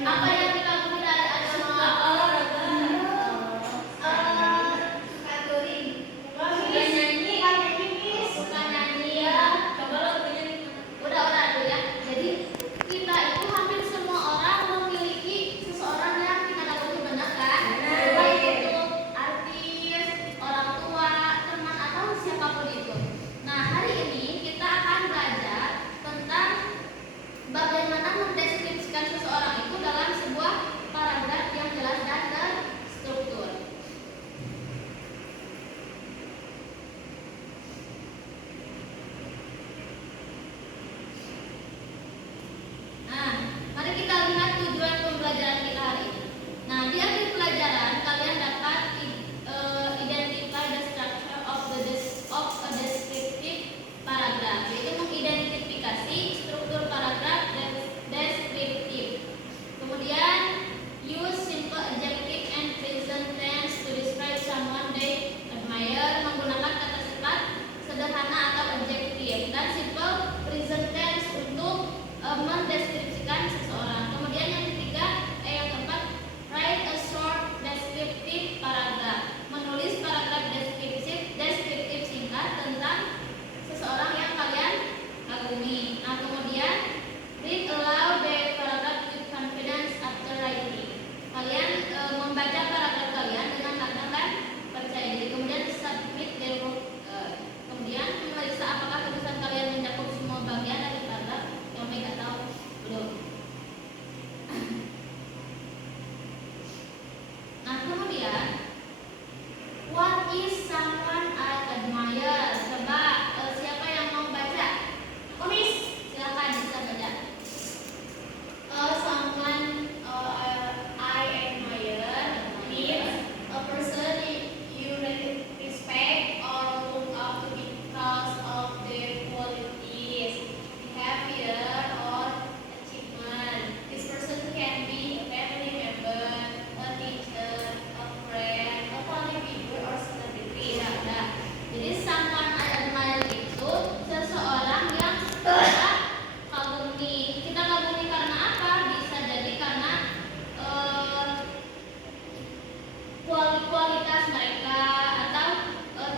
Apa yang dikagumi dari agama? Suka touring. Suka nyanyi. Suka nyanyi ya. Coba lo tunjukin. Udah dulu ya. Jadi kita itu hampir semua orang memiliki seseorang yang kita kagumi, benar kan? Baik itu artis, orang tua, teman atau siapapun itu. Nah, hari ini kita akan belajar tentang bagaimana mendeskripsikan seseorang itu dalam sebuah paragraf yang jelas dan terstruktur. Nah, mari kita lihat tujuan pembelajaran kita hari ini. Nah, di akhir pelajaran kalian dapat identify the structure of a descriptive paragraph, yaitu mengidentifikasi struktur paragraf deskriptif. Kemudian use simple adjective and present tense to describe someone they admire, menggunakan kata sifat sederhana atau adjektif, dan simple present tense untuk mendeskripsikan seseorang. Kemudian yang ketiga, yang keempat, write a short descriptive paragraph, menulis paragraf deskriptif singkat tentang seseorang yang kalian kagumi. Nah, kemudian read aloud the paragraph with confidence after writing. Kalian membaca paragraf kalian dengan lantang dan percaya diri. Kemudian submit the work. Kemudian memeriksa apakah tulisan kalian mencakup semua bagian dari paragraf yang baik atau belum. Nah, kemudian what is someone I admire? Coba siapa yang mau baca? Komis, silakan bisa baca. Someone I admire means a person you respect or look up to because of their qualities, behavior, or achievement. This person can be a family member, a teacher, a friend, a public figure, or celebrity. Nah, jadi someone I admire itu seseorang yang kita kagumi. Kita kagumi karena apa? Bisa jadi karena kualitas mereka atau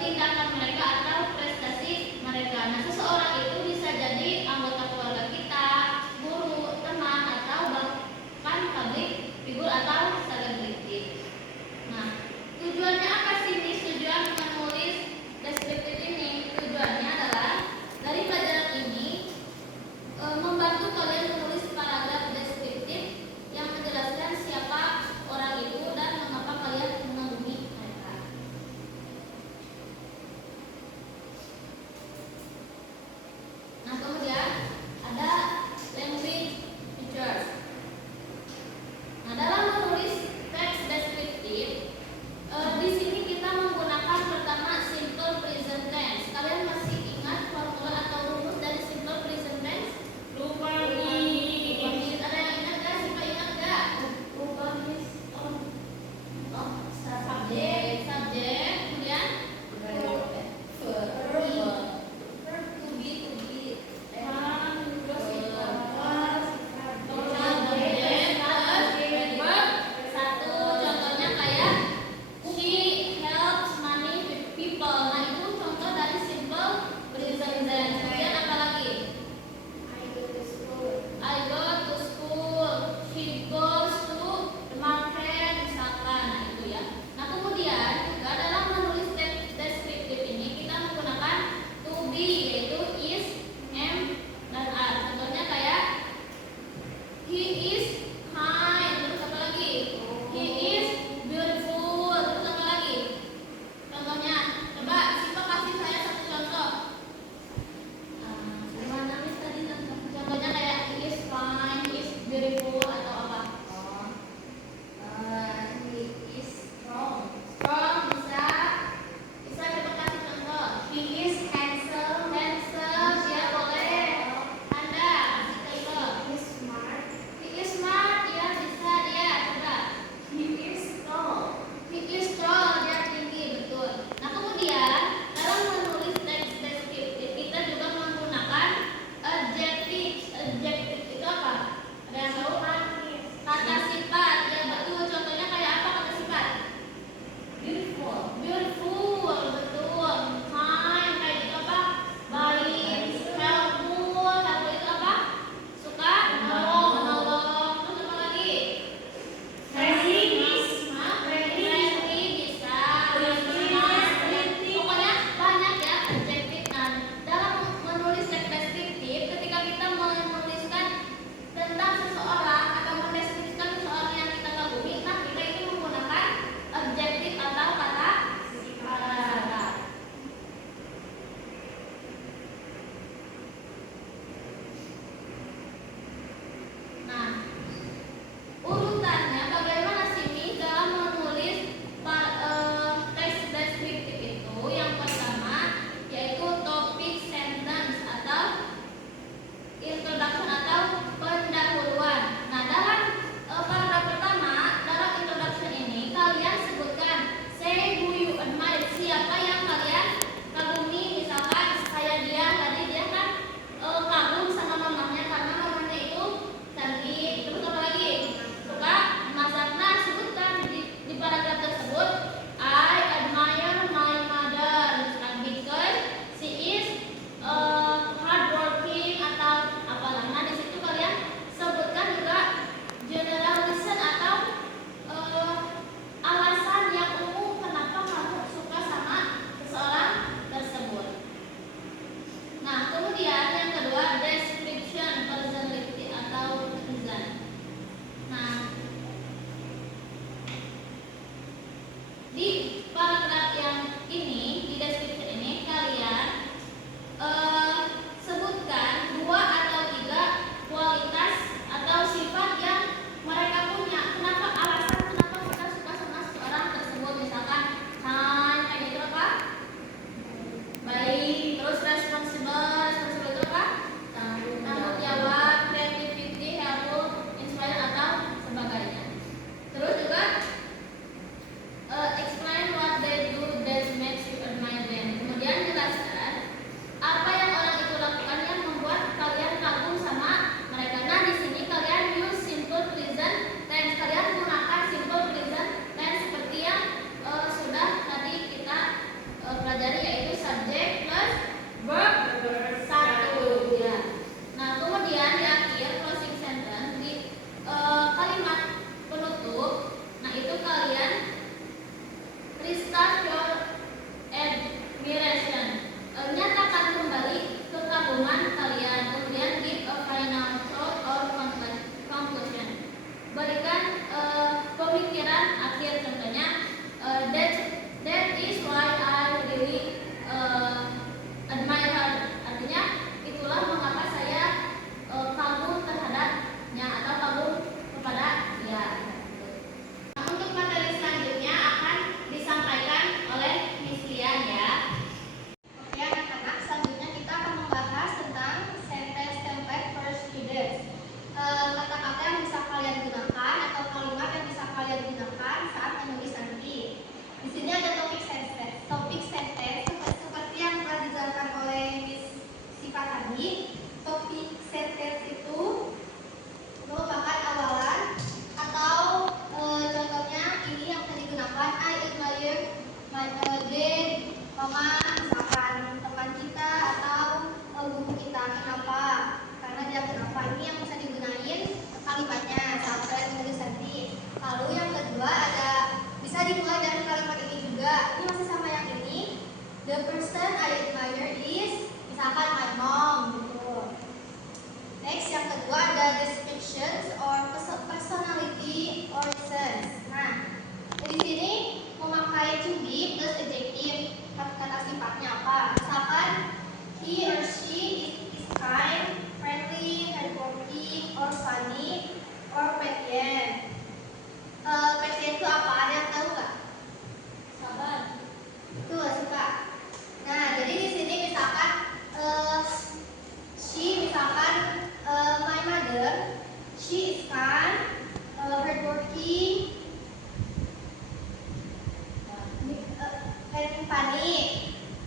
tindakan mereka atau prestasi mereka. Nah, seseorang itu bisa jadi anggota keluarga kita, guru, teman, atau bahkan public figure atau selebriti. Nah, tujuannya apa sih nih? Tujuan menulis deskriptif ini, tujuannya adalah dari pelajaran ini membantu kalian menulis paragraf deskriptif yang menjelaskan siapa orang itu dan mengapa kalian mengagumi mereka. Nah, kemudian ada language features. Nah, dalam menulis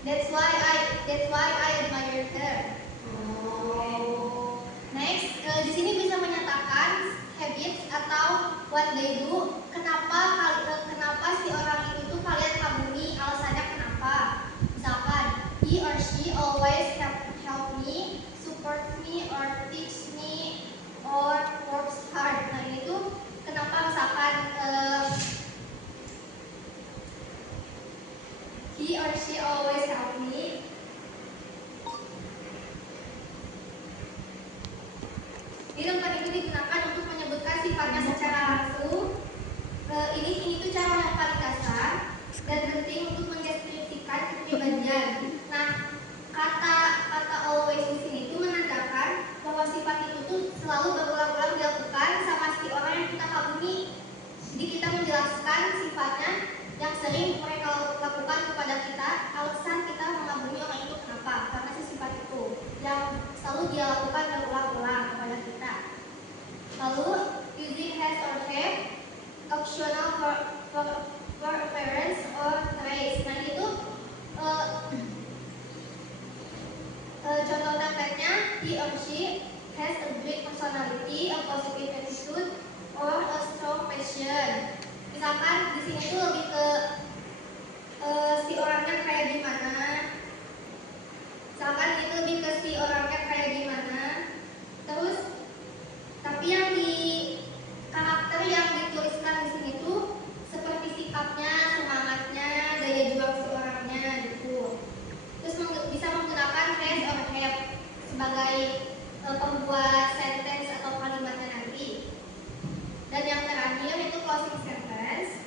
That's why I admire her. Next, di sini bisa menyatakan habits atau what they do. Kenapa si orang itu tuh kalian kagumi? Alasannya kenapa? Misalkan he or she always help me, support me, or teach me, or works hard. Nah ini tuh kenapa misalkan he or she always help me. Di tempat itu digunakan untuk menyebutkan sifatnya secara langsung. Ini tuh cara yang paling kasar dan penting untuk mendeskripsikan kepribadian. Nah, kata always di sini itu menandakan bahwa sifat itu tuh selalu berulang-ulang dilakukan sama si orang yang kita kagumi. Jadi kita menjelaskan sifatnya yang sering mereka lakukan kepada kita, alasan kita mengagumi orang itu kenapa? Karena si sifat itu yang selalu dia lakukan berulang-ulang kepada kita. Lalu using has or have, optional for appearance or traits. Nah itu contoh tempatnya he or she has a great personality, a positive attitude, or a strong passion. Misalkan di sini tuh lebih ke si orangnya kayak gimana. Misalkan itu lebih ke si orangnya kayak gimana. Terus tapi yang di karakter yang dituliskan di sini tuh seperti sikapnya, semangatnya, daya juang seorangnya gitu. Terus bisa menggunakan has or have sebagai pembuat sentence atau kalimatnya nanti. Dan yang terakhir itu closing sentence.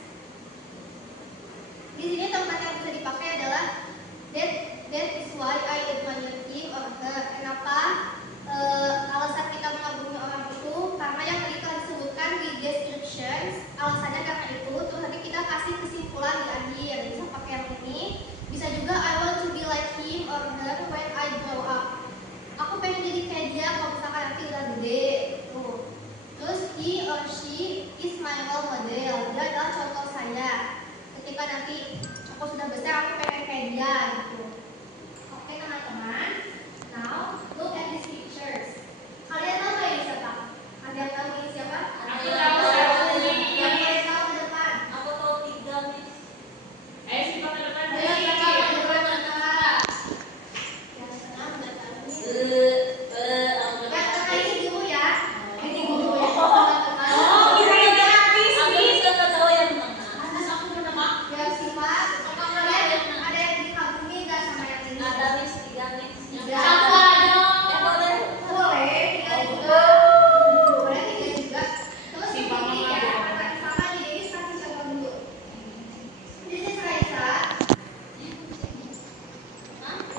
Di sini tempat yang bisa dipakai adalah that is why I admire him or her. Kenapa alasan kita mengagumi orang itu? Karena yang tadi telah disebutkan di descriptions, alasannya karena itu. Terus nanti kita kasih kesimpulan di akhir. Bisa pakai yang ini. Bisa juga I want to be like him or her when I grow up. Aku pengen jadi kayak dia kalau misalkan nanti udah gede. Tuh. Terus he or she is my role model. Dia adalah contoh saya. Ketika nanti aku sudah besar, aku pengen kayak dia gitu. Oke teman-teman. Now look at these pictures. Kalian tahu nggak ini siapa? Ada yang tahu ini siapa? Aku tahu siapa ini. Yang paling tahu ke depan. Aku tahu 3 nih. Si Pak ke depan. Ayo siapa ke depan kakak? Yang tengah udah tahu nih. Yang tengah ini dulu ya. Ini dulu ya. Aku bisa tahu yang tengah. Aku pernah Ya sifat. Kalian ada yang dikagumi nggak sama yang ini? ada nih 3 nih. Tiga. Satu aja. Boleh. Boleh, tiga juga. Boleh tiga juga. Terus ini ya, sama di Dewi kasih contoh dulu. This is Raisa.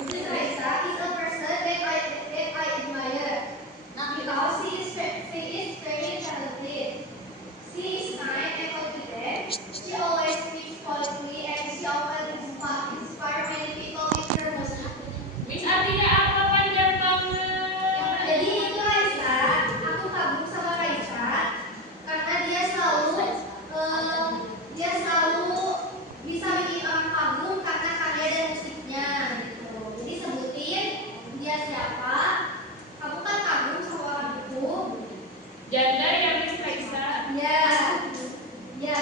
This is Raisa is a person that I admire. Because she is very talented. She is kind and confident. She always speaks pointedly and she often inspire many people with her message. Miss artinya apa panjang banget? Jadi itu Raisa, aku kagum sama Raisa karena dia selalu bisa bikin orang kagum karena karya dan musiknya gitu. Jadi sebutin dia siapa, kamu kan kagum sama orang itu. Janda ya Miss Raisa. Ya, ya,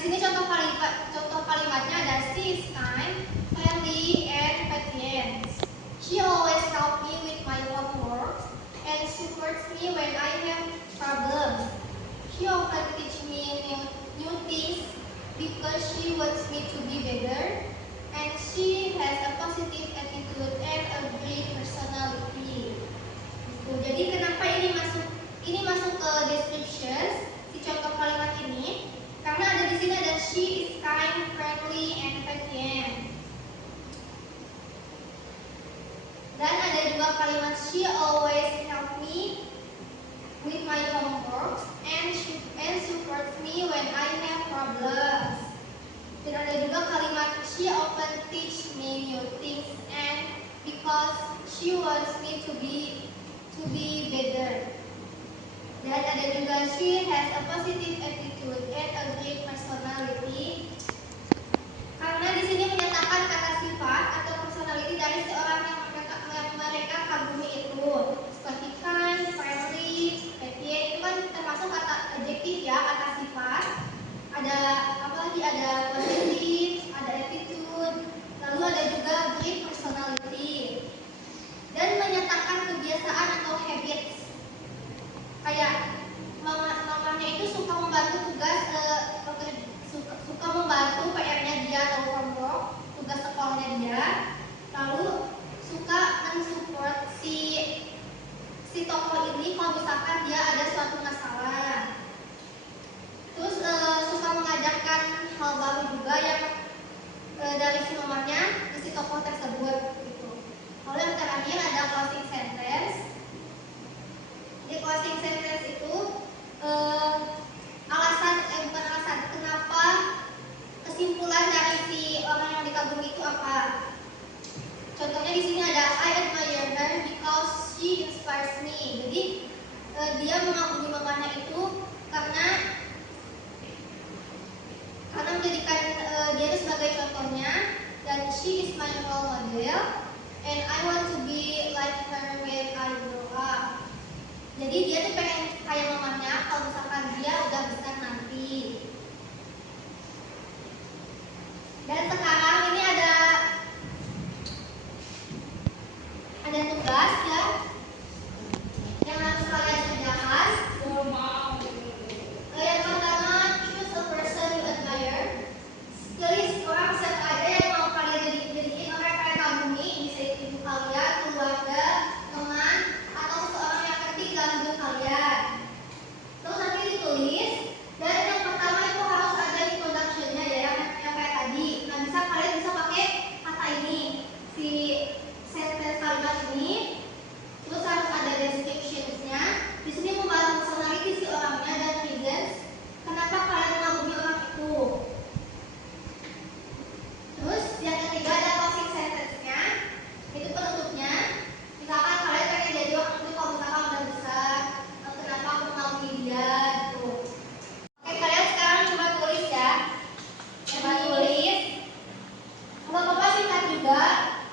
di sini contoh kalimatnya ada she is kind, friendly, and patient. She always helps me with my homework and supports me when I have problems. She often teaches me new things because she wants me to be better, and she has a positive attitude and a great personality. Gitu. Jadi kenapa ini masuk ke description si contoh kalimat ini? Karena ada di sini ada she is kind, friendly, and patient. Dan ada juga kalimat she always help me with my homework and supports me when I have problems. Dan ada juga kalimat she often teach me new things and because she wants me to be better. Dan ada juga she has a positive attitude and a great personality. Karena di sini menyatakan kata sifat atau personality dari seorang yang mereka kagumi itu. Seperti kind, friendly, patient itu kan termasuk kata adjektif ya, kata sifat. Ada apa lagi? Ada positive, ada attitude, lalu ada juga great personality. Dan menyatakan kebiasaan atau habits. Kayak mamanya itu suka membantu tugas suka membantu PR-nya dia atau homework, tugas sekolahnya dia. Lalu suka mensupport si tokoh ini kalau misalkan dia ada suatu masalah. Terus suka mengajarkan hal baru juga yang dari si mamanya ke si tokoh tersebut gitu. Lalu yang terakhir ada closing sentence. Di closing sentence itu bukan alasan kenapa, kesimpulan dari si orang yang dikagumi itu apa. Contohnya di sini ada I admire her because she inspires me. Jadi dia mengagumi mamanya itu karena menjadikan dia itu sebagai contohnya, dan she is my role model and I want to be like her when I grow up. Jadi dia tuh pengen kayak mamanya kalau misalkan dia udah besar nanti. Dan sekarang ini ada tugas ya yang harus kalian kerjakan. Yang pertama, choose a person you admire. Tulis orang siapa aja yang mau kalian jadiin orang yang kalian kagumi. Bisa itu ibu kalian, keluarga, teman, atau seseorang yang penting dalam hidup kalian. Terus nanti ditulis. Dan yang pertama itu harus ada introduction-nya ya, yang kayak tadi. Nah, kalian bisa pakai kata ini, si sentence kalimat ini. Terus harus ada description-nya. Di sini membahas personality si orangnya dan reasons kenapa kalian mengagumi orang itu. Terus yang ketiga ada closing sentence-nya. Itu penutupnya. Misalkan kalian pengen jadi orang itu kalau misalkan udah besar, kenapa aku mengagumi dia gitu. Oke, kalian sekarang coba tulis ya. Coba tulis. Nggak apa-apa singkat juga.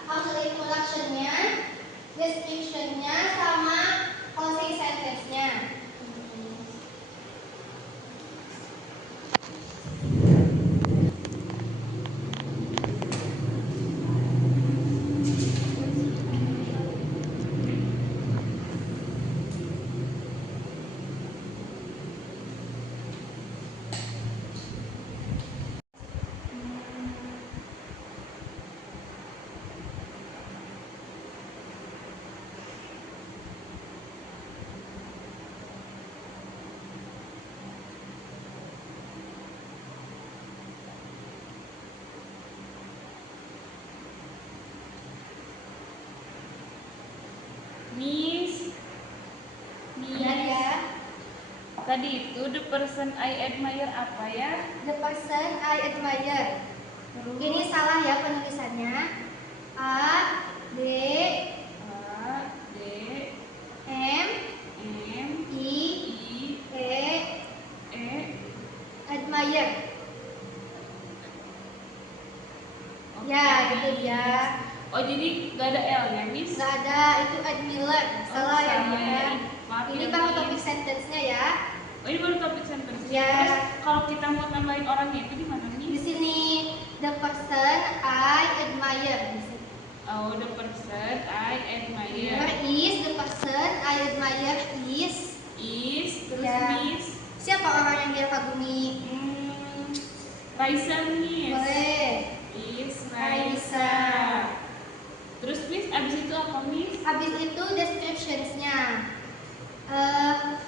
Harus ada introduction-nya, description-nya, sama closing sentence-nya. Miss, Ya. tadi itu the person I admire apa ya? The person I admire. Terus Ini salah ya penulisannya. A D A D M M I I E E admire. Oke. Ya, gitu dia. Oh, jadi gak ada L ya, Miss? Nggak ada, itu admire. Salah ya salah dia. ya. Maaf Ini ya, baru Miss. topik sentence-nya ya. Oh, ini baru topik sentence. Ya. Terus kalau kita mau tambahin orangnya itu gimana Di nih? sini the person I admire. Di sini. Oh, the person I admire Where is the person I admire is? is terus Ya. Miss. Siapa orang yang dia kagumi? Raisa Miss. Boleh. Is Raisa. Raisa. Terus Miss, abis itu apa Miss? Habis itu descriptions-nya.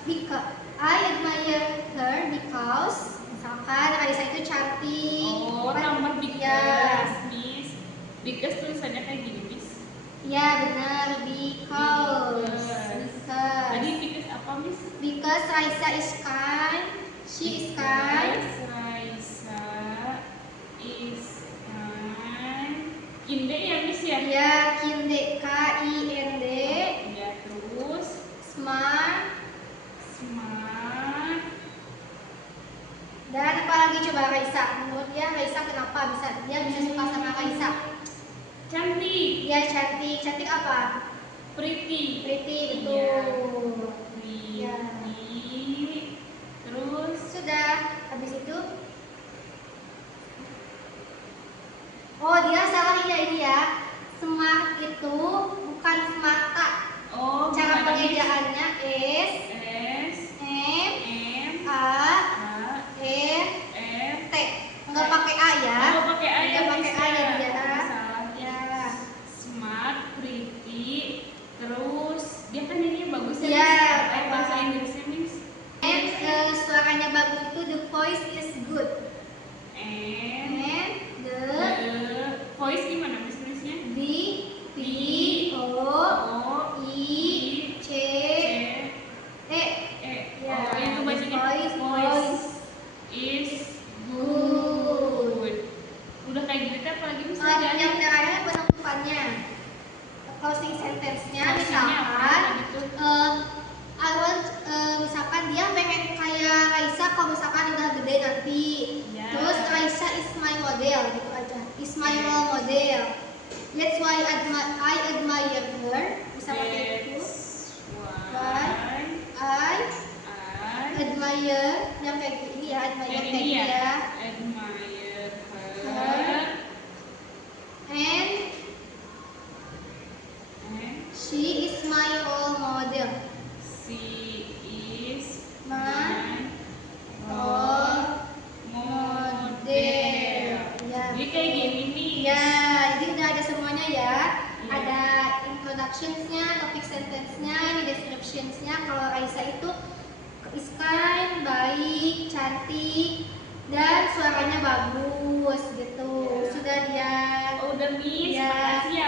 Because I admire her because misalkan Raisa itu cantik. Oh, tambah because Ya. Miss. Because tulisannya kayak gini Miss. Ya benar, because. Tadi because apa Miss? Because Raisa is kind. She is kind. Because Raisa is kind. Kinde ya Miss ya? Ya, Kinde, K-I-N-D. Ya, terus Smart. smart. Dan apa lagi coba Raisa? Menurut dia Raisa kenapa dia bisa suka sama Raisa? Cantik. Dia cantik. Cantik apa? Pretty. Pretty, Iya. betul. Pretty. Ya. Terus Sudah. Habis itu oh, dia salah ini ya. Smart itu bukan semata. oh, Cara gimana, Miss? pengejaannya S S M M A A R R T. Enggak pakai A ya. Oh, pakai A ya, Enggak pakai A ya dia. Salah. Ya. Smart, pretty. Terus dia kan nyanyinya bagus ya. Iya, Miss? Bahasa apa? Inggrisnya Miss. And suaranya bagus itu the voice is good. And And the the voice gimana Miss tulisnya? V V O O I C C E. E. Ya, Oh, itu bacanya voice is good. good. Udah kayak gitu apa lagi Miss? Yang terakhir penutupannya. Closing sentence-nya Closing-nya apa misalkan tadi tuh? I want misalkan dia pengen kayak Raisa kalau misalkan udah gede nanti. Ya. Terus Raisa is my model gitu aja. Is my role model. That's why I admire her. Bisa pakai itu. That's Why? why I I admire yang kayak gini ya, admire yang kayak ini gini ya, ya. admire Her. her And and she is my role model. she is My my role model. Ya. Jadi kayak gini nih. Ya, jadi udah ada semuanya ya. Iya. Ada introductions-nya, topic sentence-nya, ini descriptions-nya. Kalau Raisa itu is kind, baik, cantik, dan suaranya bagus gitu. Iya. Sudah dia. Oh, udah Miss, Ya. makasih ya